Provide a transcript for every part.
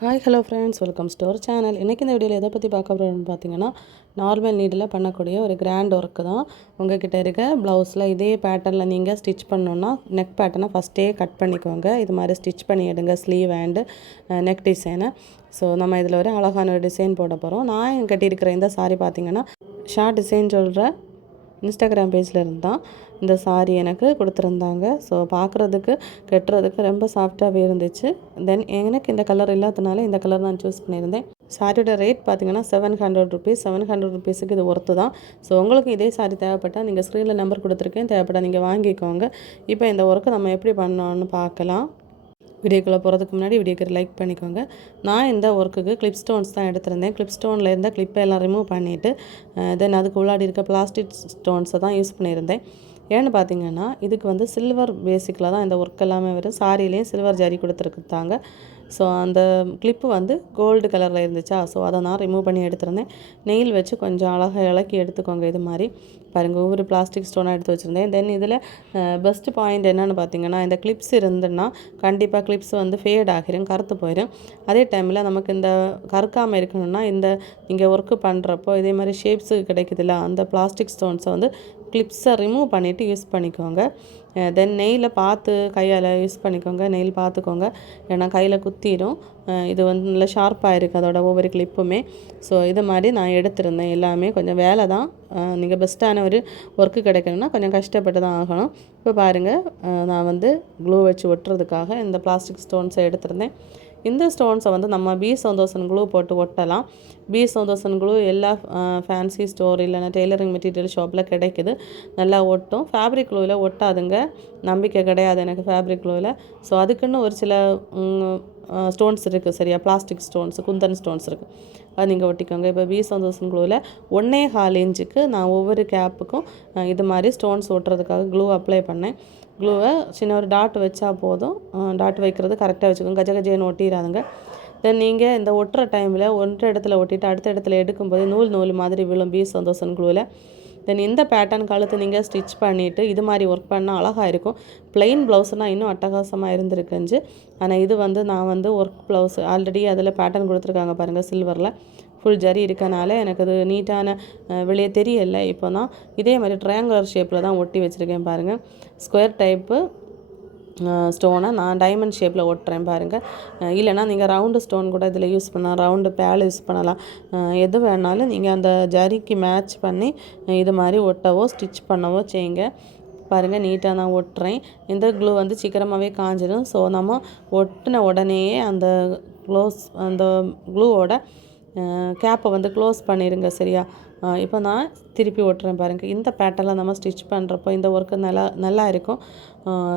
Hi hello friends welcome to our channel இன்றைக்கி இந்த வீடியோவில் எதை பற்றி பார்க்க போகிறோம்னு பார்த்தீங்கன்னா நார்மல் நீடில் பண்ணக்கூடிய ஒரு கிராண்ட் ஒர்க்கு தான் உங்கள் கிட்டே இருக்க. ப்ளவுஸில் இதே பேட்டர்னில் நீங்கள் ஸ்டிச் பண்ணணுன்னா நெக் பேட்டர்னை ஃபஸ்ட்டே கட் பண்ணிக்கோங்க. இது மாதிரி ஸ்டிச் பண்ணி எடுங்க. ஸ்லீவ் அண்டு நெக் டிசைனை ஸோ நம்ம இதில் ஒரு அழகான ஒரு டிசைன் போட போகிறோம் நான் கட்டியிருக்கிற இந்த சாரி பார்த்தீங்கன்னா ஷார்ட் டிசைன் சொல்கிற இன்ஸ்டாகிராம் பேஜில் இருந்து தான் இந்த சாரி எனக்கு கொடுத்துருந்தாங்க. ஸோ பார்க்குறதுக்கு கட்டுறதுக்கு ரொம்ப சாஃப்டாகவே இருந்துச்சு. தென் எனக்கு இந்த கலர் இல்லாதனால இந்த கலர் நான் சூஸ் பண்ணியிருந்தேன். சாரியோட ரேட் பார்த்தீங்கன்னா seven hundred rupees seven hundred ருபீஸுக்கு இது ஒர்த்து தான். ஸோ உங்களுக்கு இதே சாரி தேவைப்பட்டால் நீங்கள் ஸ்க்ரீனில் நம்பர் கொடுத்துருக்கேன். தேவைப்பட்டால் நீங்கள் வாங்கிக்கோங்க. இப்போ இந்த ஒர்க்கை நம்ம எப்படி பண்ணோன்னு பார்க்கலாம் வீடியோக்குள்ளே போகிறதுக்கு முன்னாடி வீடியோக்கு லைக் பண்ணிக்கோங்க. நான் இந்த ஒர்க்குக்கு கிளிப் ஸ்டோன்ஸ் தான் எடுத்திருந்தேன். கிளிப் ஸ்டோனில் இருந்த கிளிப்பை எல்லாம் ரிமூவ் பண்ணிவிட்டு தென் அதுக்கு உள்ளாடி இருக்க பிளாஸ்டிக் ஸ்டோன்ஸை தான் யூஸ் பண்ணியிருந்தேன். ஏன்னு பார்த்தீங்கன்னா இதுக்கு வந்து சில்வர் பேசிக்கில் தான் இந்த ஒர்க் எல்லாமே வரும். சாரிலேயும் சில்வர் ஜரி கொடுத்துருக்குத்தாங்க ஸோ அந்த கிளிப்பு வந்து கோல்டு கலரில் இருந்துச்சா? ஸோ அதை நான் ரிமூவ் பண்ணி எடுத்திருந்தேன். நெயில் வச்சு கொஞ்சம் அழகாக இலக்கி எடுத்துக்கோங்க இது மாதிரி. பாருங்கள் ஒவ்வொரு பிளாஸ்டிக் ஸ்டோனாக எடுத்து வச்சுருந்தேன். தென் இதில் பெஸ்ட்டு பாயிண்ட் என்னென்னு பார்த்தீங்கன்னா இந்த கிளிப்ஸ் இருந்துன்னா கண்டிப்பாக கிளிப்ஸ் வந்து ஃபேட் ஆகிரும் கருத்து போயிடும் அதே டைமில் நமக்கு இந்த கருக்காமல் இருக்கணும்னா இந்த இங்கே ஒர்க்கு பண்ணுறப்போ இதே மாதிரி ஷேப்ஸு கிடைக்குதுல்ல அந்த பிளாஸ்டிக் ஸ்டோன்ஸை வந்து கிளிப்ஸை ரிமூவ் பண்ணிவிட்டு யூஸ் பண்ணிக்கோங்க. தென் நெய்யில் பார்த்து கையால் யூஸ் பண்ணிக்கோங்க. நெயில் பார்த்துக்கோங்க. ஏன்னா கையில் குத்திடும். இது வந்து நல்லா ஷார்ப்பாக இருக்குது அதோட ஒவ்வொரு கிளிப்புமே ஸோ இது மாதிரி நான் எடுத்திருந்தேன். எல்லாமே கொஞ்சம் வேலை தான். நீங்கள் பெஸ்ட்டான ஒரு ஒர்க்கு கிடைக்கணும்னா கொஞ்சம் கஷ்டப்பட்டு தான் ஆகணும். இப்போ பாருங்கள் நான் வந்து க்ளூ வச்சு ஒட்டுறதுக்காக இந்த பிளாஸ்டிக் ஸ்டோன்ஸை எடுத்திருந்தேன். இந்த ஸ்டோன்ஸை வந்து நம்ம பி சந்தோஷன் க்ளூ போட்டு ஒட்டலாம். பி சந்தோஷன் எல்லா ஃபேன்சி ஸ்டோர் இல்லைன்னா டெய்லரிங் மெட்டீரியல் ஷாப்பில் கிடைக்குது. நல்லா ஒட்டும். ஃபேப்ரிக் க்ளூவில் ஒட்டாதுங்க. நம்பிக்கை கிடையாது எனக்கு ஃபேப்ரிக் க்ளூவில் ஸோ அதுக்குன்னு ஒரு சில ஸ்டோன்ஸ் இருக்குது சரியா? பிளாஸ்டிக் ஸ்டோன்ஸ் குந்தன் ஸ்டோன்ஸ் இருக்குது அது நீங்கள் ஒட்டிக்கோங்க. இப்போ பி சந்தோஷன் க்ளூவில் ஒன்றே கால் இன்ச்சுக்கு நான் ஒவ்வொரு கேப்புக்கும் இது மாதிரி ஸ்டோன்ஸ் ஒட்டுறதுக்காக க்ளூ அப்ளை பண்ணேன். க்ளூவை சின்ன ஒரு டாட் வச்சா போதும். டாட் வைக்கிறது கரெக்டாக வச்சுக்கோங்க. கஜ கஜேன்னு ஒட்டிடாதுங்க தென் நீங்கள் இந்த ஒட்டுற டைமில் ஒன்ற இடத்துல ஒட்டிட்டு அடுத்த இடத்துல எடுக்கும்போது நூல் நூல் மாதிரி விழும் பி சந்தோஷன் க்ளூவில் தென் இந்த பேட்டர்ன் கழுத்து நீங்கள் ஸ்டிச் பண்ணிவிட்டு இது மாதிரி ஒர்க் பண்ணால் அழகாக இருக்கும் ப்ளைன் ப்ளவுஸ்னால் இன்னும் அட்டகாசமாக இருந்திருக்குஞ்சு. ஆனால் இது வந்து நான் வந்து ஒர்க் ப்ளவுஸ் ஆல்ரெடி அதில் பேட்டர்ன் கொடுத்துருக்காங்க பாருங்கள் சில்வரில் ஃபுல் ஜரி இருக்கனால எனக்கு அது நீட்டான வெளியே தெரியலை. இப்போ தான் இதே மாதிரி ட்ரையாங்குலர் ஷேப்பில் தான் ஒட்டி வச்சுருக்கேன் பாருங்கள் ஸ்கொயர் டைப்பு ஸ்டோனை நான் டைமண்ட் ஷேப்பில் ஒட்டுறேன் பாருங்கள் இல்லைனா நீங்கள் ரவுண்டு ஸ்டோன் கூட இதில் யூஸ் பண்ணலாம். ரவுண்டு பேல் யூஸ் பண்ணலாம். எது வேணாலும் நீங்கள் அந்த ஜரிக்கு மேட்ச் பண்ணி இது மாதிரி ஒட்டவோ ஸ்டிச் பண்ணவோ செய்யுங்க. பாருங்கள் நீட்டாக நான் ஒட்டுறேன். இந்த க்ளூ வந்து சீக்கிரமாகவே காஞ்சிடும் ஸோ நம்ம ஒட்டின உடனேயே அந்த க்ளோஸ் அந்த க்ளூவோட கேப்பை வந்து க்ளோஸ் பண்ணிடுங்க சரியா? இப்போ நான் திருப்பி ஒட்டுறேன் பாருங்கள் இந்த பேட்டெல்லாம் நம்ம ஸ்டிச் பண்ணுறப்போ இந்த ஒர்க்கு நல்லா நல்லா இருக்கும்.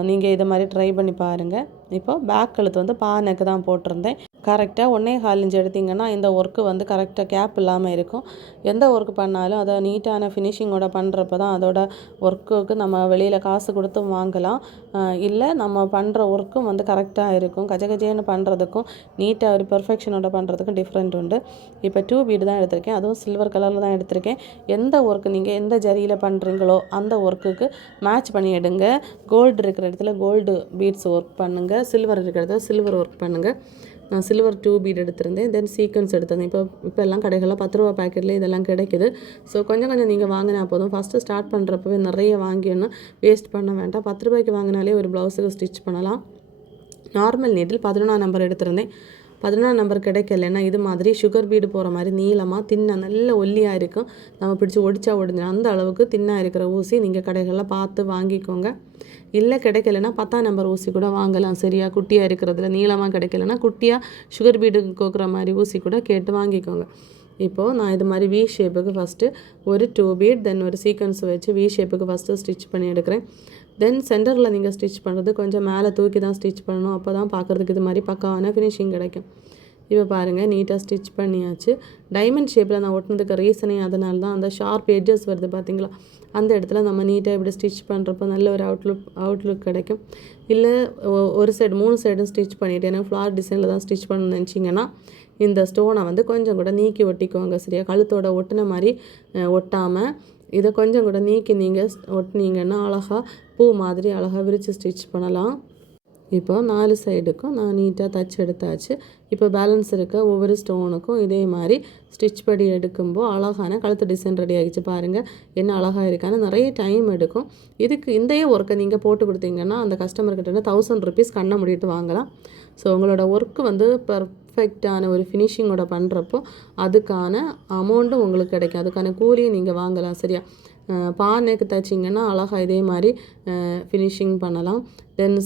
நீங்கள் இதை மாதிரி ட்ரை பண்ணி பாருங்கள் இப்போ பேக் கழுத்து வந்து பா நெக்கு தான் போட்டிருந்தேன். கரெக்டாக ஒன்றே கால் இன்ச் எடுத்திங்கன்னா இந்த ஒர்க்கு வந்து கரெக்டாக கேப் இல்லாமல் இருக்கும். எந்த ஒர்க் பண்ணாலும் அதை நீட்டான ஃபினிஷிங்கோட பண்ணுறப்ப தான் அதோட ஒர்க்குக்கு நம்ம வெளியில் காசு கொடுத்து வாங்கலாம். இல்லை நம்ம பண்ணுற ஒர்க்கும் வந்து கரெக்டாக இருக்கும். கஜ கஜேன்னு பண்ணுறதுக்கும் நீட்டாக ஒரு பெர்ஃபெக்ஷனோட பண்ணுறதுக்கும் டிஃப்ரெண்ட் உண்டு. இப்போ டூ பீடு தான் எடுத்திருக்கேன். அதுவும் சில்வர் கலரில் தான் எடுத்திருக்கேன். எந்த ஒர்க்கு நீங்கள் எந்த ஜரியில் பண்ணுறீங்களோ அந்த ஒர்க்குக்கு மேட்ச் பண்ணி எடுங்க. கோல்டு இருக்கிற இடத்துல கோல்டு பீட்ஸ் ஒர்க் பண்ணுங்கள் சில்வர் இருக்கிற இடத்துல சில்வர் ஒர்க் பண்ணுங்கள் நான் சில்வர் டூ பீட் எடுத்திருந்தேன். தென் சீக்வன்ஸ் எடுத்திருந்தேன். இப்போ இப்போ எல்லாம் கடைகளில் பத்து ரூபா பேக்கெட்டில் இதெல்லாம் கிடைக்குது. ஸோ கொஞ்சம் கொஞ்சம் நீங்கள் வாங்கினா போதும். ஃபஸ்ட்டு ஸ்டார்ட் பண்ணுறப்பவே நிறைய வாங்கினா வேஸ்ட் பண்ண வேண்டாம். பத்து ரூபாய்க்கு வாங்கினாலே ஒரு ப்ளவுஸுக்கு ஸ்டிச் பண்ணலாம். நார்மல் நீட்டில் பதினொன்றாம் நம்பர் எடுத்திருந்தேன். பதினொன்றாம் நம்பர் கிடைக்கலன்னா இது மாதிரி சுகர் பீடு போகிற மாதிரி நீளமாக தின்ன நல்ல ஒல்லியாக இருக்கும். நம்ம பிடிச்சி ஒடிச்சா ஒடிஞ்சு அந்த அளவுக்கு தின்னாக இருக்கிற ஊசி நீங்கள் கடைகளில் பார்த்து வாங்கிக்கோங்க. இல்லை கிடைக்கலன்னா பத்தாம் நம்பர் ஊசி கூட வாங்கலாம். சரியா? குட்டியாக இருக்கிறதுல நீளமாக கிடைக்கலன்னா குட்டியாக சுகர் பீடு கோக்குற மாதிரி ஊசி கூட கேட்டு வாங்கிக்கோங்க. இப்போது நான் இது மாதிரி வி ஷேப்புக்கு ஃபஸ்ட்டு ஒரு டூ பீட் தென் ஒரு சீக்வன்ஸ் வச்சு வி ஷேப்புக்கு ஃபஸ்ட்டு ஸ்டிச் பண்ணி எடுக்கிறேன். தென் சென்டரில் நீங்கள் ஸ்டிச் பண்ணுறது கொஞ்சம் மேலே தூக்கி தான் ஸ்டிச் பண்ணணும். அப்போ தான் பார்க்குறதுக்கு இது மாதிரி பக்காவான ஃபினிஷிங் கிடைக்கும். இப்போ பாருங்கள் நீட்டாக ஸ்டிச் பண்ணியாச்சு. டைமண்ட் ஷேப்பில் நான் ஒட்டினதுக்கு ரீசனே அதனால தான் அந்த ஷார்ப் எட்ஜஸ் வருது பார்த்தீங்களா அந்த இடத்துல நம்ம நீட்டாக இப்படி ஸ்டிச் பண்ணுறப்போ நல்ல ஒரு அவுட்லுக் அவுட்லுக் கிடைக்கும். இல்லை ஒரு சைடு மூணு சைடும் ஸ்டிச் பண்ணிவிட்டு ஏன்னா ஃப்ளார் டிசைனில் தான் ஸ்டிச் பண்ணணும்னு நினச்சிங்கன்னா இந்த ஸ்டோனை வந்து கொஞ்சம் கூட நீக்கி ஒட்டிக்குவாங்க சரியா? கழுத்தோட ஒட்டின மாதிரி ஒட்டாமல் இதை கொஞ்சம் கூட நீக்கி நீங்கள் ஒட்டினீங்கன்னா அழகாக பூ மாதிரி அழகாக விரித்து ஸ்டிச் பண்ணலாம். இப்போ நாலு சைடுக்கும் நான் நீட்டாக தச்சு எடுத்தாச்சு. இப்போ பேலன்ஸ் இருக்க ஒவ்வொரு ஸ்டோனுக்கும் இதே மாதிரி ஸ்டிச் படி எடுக்கும்போது அழகான கழுத்து டிசைன் ரெடி ஆகிடுச்சு. பாருங்கள் என்ன அழகாக இருக்கான்னு நிறைய டைம் எடுக்கும். இதுக்கு இந்தைய ஒர்க்கை நீங்கள் போட்டு கொடுத்தீங்கன்னா அந்த கஸ்டமர்கிட்ட தௌசண்ட் ருபீஸ் கண்ணை முடிட்டு வாங்கலாம். ஸோ உங்களோட ஒர்க்கு வந்து பர்ஃபெக்டான ஒரு ஃபினிஷிங்கோட பண்ணுறப்போ அதுக்கான அமௌண்ட்டும் உங்களுக்கு கிடைக்கும். அதுக்கான கூலியும் நீங்கள் வாங்கலாம் சரியா? பானைக்கு தைச்சிங்கன்னா அழகாக இதே மாதிரி ஃபினிஷிங் பண்ணலாம். தென்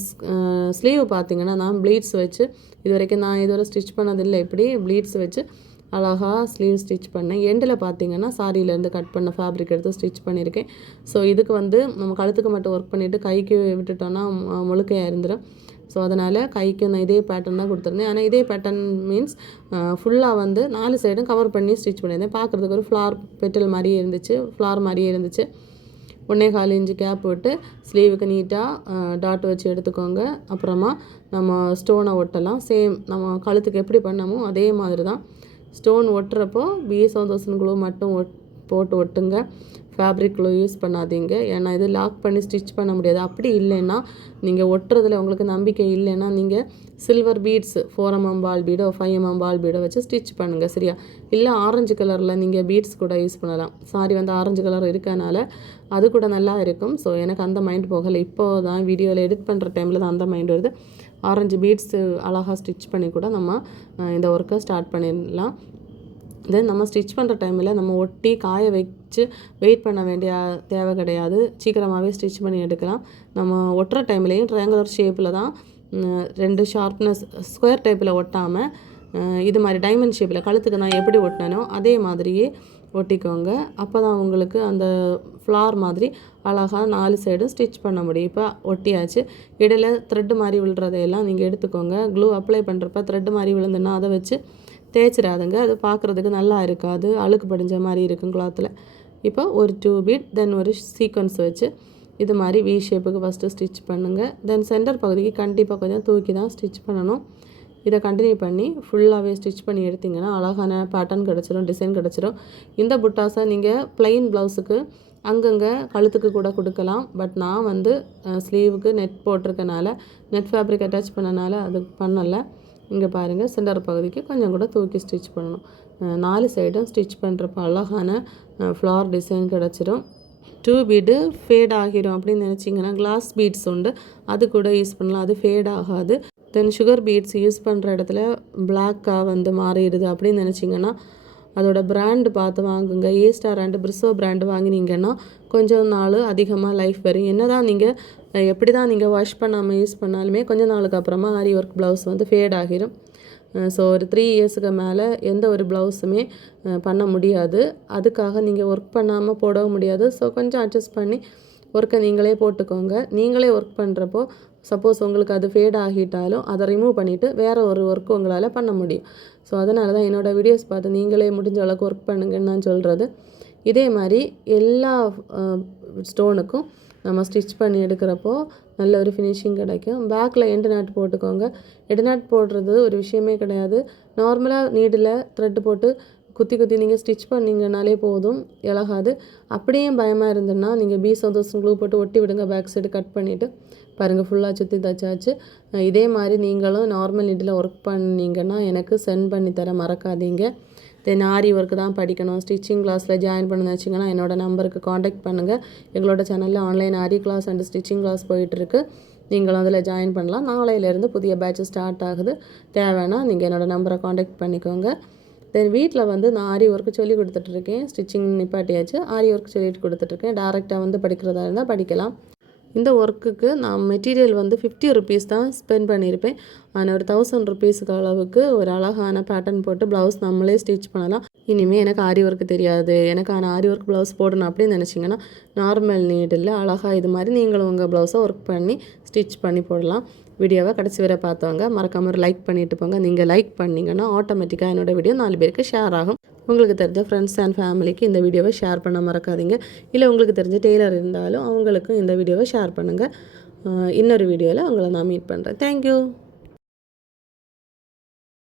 ஸ்லீவ் பார்த்தீங்கன்னா நான் ப்ளீட்ஸ் வச்சு இது வரைக்கும் நான் இதுவரை ஸ்டிச் பண்ணதில்லை. இப்படி ப்ளீட்ஸ் வச்சு அழகாக ஸ்லீவ் ஸ்டிச் பண்ணேன். எண்டில் பார்த்தீங்கன்னா சாரியிலேருந்து கட் பண்ண ஃபேப்ரிக் எடுத்து ஸ்டிச் பண்ணியிருக்கேன். ஸோ இதுக்கு வந்து நம்ம கழுத்துக்கு மட்டும் ஒர்க் பண்ணிவிட்டு கைக்கு விட்டுட்டோன்னா முழுக்கையாக இருந்துடும் ஸோ அதனால் கைக்கு நான் இதே பேட்டர்ன் தான் கொடுத்துருந்தேன். ஆனால் இதே பேட்டர்ன் மீன்ஸ் ஃபுல்லாக வந்து நாலு சைடும் கவர் பண்ணி ஸ்டிச் பண்ணியிருந்தேன். பார்க்குறதுக்கு ஒரு ஃப்ளார் பெட்டல் மாதிரியே இருந்துச்சு. ஃப்ளார் மாதிரியே இருந்துச்சு. ஒன்றே கால் இன்ச்சு கேப் விட்டு ஸ்லீவுக்கு நீட்டாக டாட் வச்சு எடுத்துக்கோங்க. அப்புறமா நம்ம ஸ்டோனை ஒட்டலாம். சேம் நம்ம கழுத்துக்கு எப்படி பண்ணமோ அதே மாதிரி தான். ஸ்டோன் ஒட்டுறப்போ பிஏ தௌசண்ட் குழு மட்டும் ஒட் போட்டு ஒட்டுங்க. ஃபேப்ரிக் யூஸ் பண்ணாதீங்க. ஏன்னா இது லாக் பண்ணி ஸ்டிச் பண்ண முடியாது. அப்படி இல்லைன்னா நீங்கள் ஒட்டுறதுல உங்களுக்கு நம்பிக்கை இல்லைன்னா நீங்கள் silver beads four MM ball பீடோ ஃபைவ் எம்எம் பால் பீடோ வச்சு ஸ்டிச் பண்ணுங்கள் சரியா? இல்லை ஆரஞ்சு கலரில் நீங்கள் பீட்ஸ் கூட யூஸ் பண்ணலாம். சாரி வந்து ஆரஞ்சு கலர் இருக்கனால அது கூட நல்லா இருக்கும். ஸோ எனக்கு அந்த மைண்ட் போகலை. இப்போ தான் வீடியோவில் எடிட் பண்ணுற டைமில் தான் அந்த மைண்ட் வருது. ஆரஞ்சு பீட்ஸு அழகாக ஸ்டிச் பண்ணி கூட நம்ம இந்த ஒர்க்கை ஸ்டார்ட் பண்ணிடலாம். தென் நம்ம ஸ்டிச் பண்ணுற டைமில் நம்ம ஒட்டி காய வச்சு வெயிட் பண்ண வேண்டிய தேவை கிடையாது. சீக்கிரமாகவே ஸ்டிச் பண்ணி எடுக்கலாம். நம்ம ஒட்டுற டைம்லேயும் ட்ரையாங்குலர் ஷேப்பில் தான் ரெண்டு ஷார்ப்னஸ் ஸ்கொயர் டைப்பில் ஒட்டாமல் இது மாதிரி டைமண்ட் ஷேப்பில் கழுத்துக்கு நான் எப்படி ஒட்டினோ அதே மாதிரியே ஒட்டிக்கோங்க. அப்போ தான் உங்களுக்கு அந்த ஃப்ளார் மாதிரி அழகாக நாலு சைடும் ஸ்டிச் பண்ண முடியும். இப்போ ஒட்டியாச்சு. இடையில த்ரெட்டு மாதிரி விழுறதையெல்லாம் நீங்கள் எடுத்துக்கோங்க. க்ளூ அப்ளை பண்ணுறப்ப த்ரெட்டு மாதிரி விழுந்துன்னா அதை வச்சு தேய்ச்சிடாதுங்க. அது பார்க்குறதுக்கு நல்லா இருக்காது. அழுக்கு படிஞ்ச மாதிரி இருக்கும் கிளாத்தில் இப்போ ஒரு டூ பீட் தென் ஒரு சீக்வன்ஸ் வச்சு இது மாதிரி வி ஷேப்புக்கு ஃபஸ்ட்டு ஸ்டிச் பண்ணுங்கள் தென் சென்டர் பகுதிக்கு கண்டிப்பாக கொஞ்சம் தூக்கி தான் ஸ்டிச் பண்ணணும். இதை கண்டினியூ பண்ணி ஃபுல்லாகவே ஸ்டிச் பண்ணி எடுத்திங்கன்னா அழகான பேட்டர்ன் கிடச்சிரும் டிசைன் கிடச்சிரும். இந்த புட்டாஸை நீங்கள் ப்ளைன் ப்ளவுஸுக்கு அங்கங்கே கழுத்துக்கு கூட கொடுக்கலாம். பட் நான் வந்து ஸ்லீவுக்கு நெட் போட்டிருக்கனால நெட் ஃபேப்ரிக் அட்டாச் பண்ணனால அது பண்ணலை. இங்கே பாருங்கள் சென்டர் பகுதிக்கு கொஞ்சம் கூட தூக்கி ஸ்டிச் பண்ணணும். நாலு சைடும் ஸ்டிச் பண்ணுறப்ப அழகான ஃப்ளார் டிசைன் கிடச்சிரும். டூ பீடு ஃபேட் ஆகிரும் அப்படின்னு நினச்சிங்கன்னா கிளாஸ் பீட்ஸ் உண்டு. அது கூட யூஸ் பண்ணலாம். அது ஃபேட் ஆகாது. தென் சுகர் பீட்ஸ் யூஸ் பண்ணுற இடத்துல பிளாக்காக வந்து மாறிடுது அப்படின்னு நினச்சிங்கன்னா அதோட பிராண்டு பார்த்து வாங்குங்க. A star and Preciosa brand வாங்கினீங்கன்னா கொஞ்சம் நாள் அதிகமாக லைஃப் வரும். என்ன தான் நீங்கள் எப்படி தான் நீங்கள் வாஷ் பண்ணாமல் யூஸ் பண்ணாலுமே கொஞ்சம் நாளுக்கு அப்புறமா ஆரி ஒர்க் ப்ளவுஸ் வந்து ஃபேட் ஆகிரும். ஸோ ஒரு த்ரீ இயர்ஸுக்கு மேலே எந்த ஒரு ப்ளவுஸுமே பண்ண முடியாது. அதுக்காக நீங்கள் ஒர்க் பண்ணாமல் போடவும் முடியாது. ஸோ கொஞ்சம் அட்ஜஸ்ட் பண்ணி ஒர்க்கை நீங்களே போட்டுக்கோங்க. நீங்களே ஒர்க் பண்ணுறப்போ சப்போஸ் உங்களுக்கு அது ஃபேட் ஆகிட்டாலும் அதை ரிமூவ் பண்ணிவிட்டு வேறு ஒரு ஒர்க் உங்களால் பண்ண முடியும். ஸோ அதனால தான் என்னோடய வீடியோஸ் பார்த்து நீங்களே முடிஞ்ச அளவுக்கு ஒர்க் பண்ணுங்கன்னு நான் சொல்கிறது இதே மாதிரி எல்லா ஸ்டோனுக்கும் நம்ம ஸ்டிச் பண்ணி எடுக்கிறப்போ நல்ல ஒரு ஃபினிஷிங் கிடைக்கும். பேக்கில் எண்டு நாட் போட்டுக்கோங்க. எண்டு நாட் போடுறது ஒரு விஷயமே கிடையாது. நார்மலாக நீடில் த்ரெட்டு போட்டு குத்தி குத்தி நீங்கள் ஸ்டிச் பண்ணிங்கனாலே போதும் இழகாது அப்படியே பயமாக இருந்ததுன்னா நீங்கள் பி சந்தோஷம் க்ளூ போட்டு ஒட்டி விடுங்க பேக் சைடு கட் பண்ணிவிட்டு பாருங்கள் ஃபுல்லாக சுற்றி தச்சாச்சு. இதே மாதிரி நீங்களும் நார்மல் நீட்டில் ஒர்க் பண்ணிங்கன்னா எனக்கு சென்ட் பண்ணி தர மறக்காதீங்க. தென் ஆரி ஒர்க்கு தான் படிக்கணும். ஸ்டிச்சிங் கிளாஸில் ஜாயின் பண்ணு வச்சிங்கன்னா என்னோடய நம்பருக்கு காண்டாக்ட் பண்ணுங்கள் எங்களோட சேனலில் online aari class and stitching class போயிட்டுருக்கு. நீங்களும் அதில் ஜாயின் பண்ணலாம். நாளையிலேருந்து புதிய பேட்ச் ஸ்டார்ட் ஆகுது. தேவைன்னா நீங்கள் என்னோடய நம்பரை காண்டாக்ட் பண்ணிக்கோங்க. தென் வீட்டில் வந்து நான் ஆரி ஒர்க்கு சொல்லி கொடுத்துட்ருக்கேன் ஸ்டிச்சிங் நிப்பாட்டியாச்சு. ஆரி ஒர்க் சொல்லிட்டு கொடுத்துட்ருக்கேன் டேரெக்டாக வந்து படிக்கிறதா இருந்தால் படிக்கலாம். இந்த ஒர்க்குக்கு நான் மெட்டீரியல் வந்து ஃபிஃப்டி ருபீஸ் தான் ஸ்பெண்ட் பண்ணியிருப்பேன். ஆனால் ஒரு தௌசண்ட் ருபீஸுக்கு அளவுக்கு ஒரு அழகான பேட்டர்ன் போட்டு ப்ளவுஸ் நம்மளே ஸ்டிச் பண்ணலாம். இனிமேல் எனக்கு ஆரி ஒர்க்கு தெரியாது. எனக்கு ஆனால் ஆரி ஒர்க் ப்ளவுஸ் போடணும் அப்படின்னு நினச்சிங்கன்னா நார்மல் நீடில் அழகாக இது மாதிரி நீங்களும் உங்கள் ப்ளவுஸை ஒர்க் பண்ணி ஸ்டிச் பண்ணி போடலாம். வீடியோவை கடைசி வரை பார்த்தவங்க மறக்காமல் லைக் பண்ணிவிட்டு போங்க. நீங்கள் லைக் பண்ணிங்கன்னா ஆட்டோமேட்டிக்காக என்னோடய வீடியோ நாலு பேருக்கு ஷேர் ஆகும். உங்களுக்கு தெரிஞ்ச ஃப்ரெண்ட்ஸ் அண்ட் ஃபேமிலிக்கு இந்த வீடியோவை ஷேர் பண்ண மறக்காதீங்க. இல்லை உங்களுக்கு தெரிஞ்ச டெய்லர் இருந்தாலும் அவங்களுக்கும் இந்த வீடியோவை ஷேர் பண்ணுங்கள் இன்னொரு வீடியோவில் உங்களை நான் மீட் பண்ணுறேன் தேங்க்யூ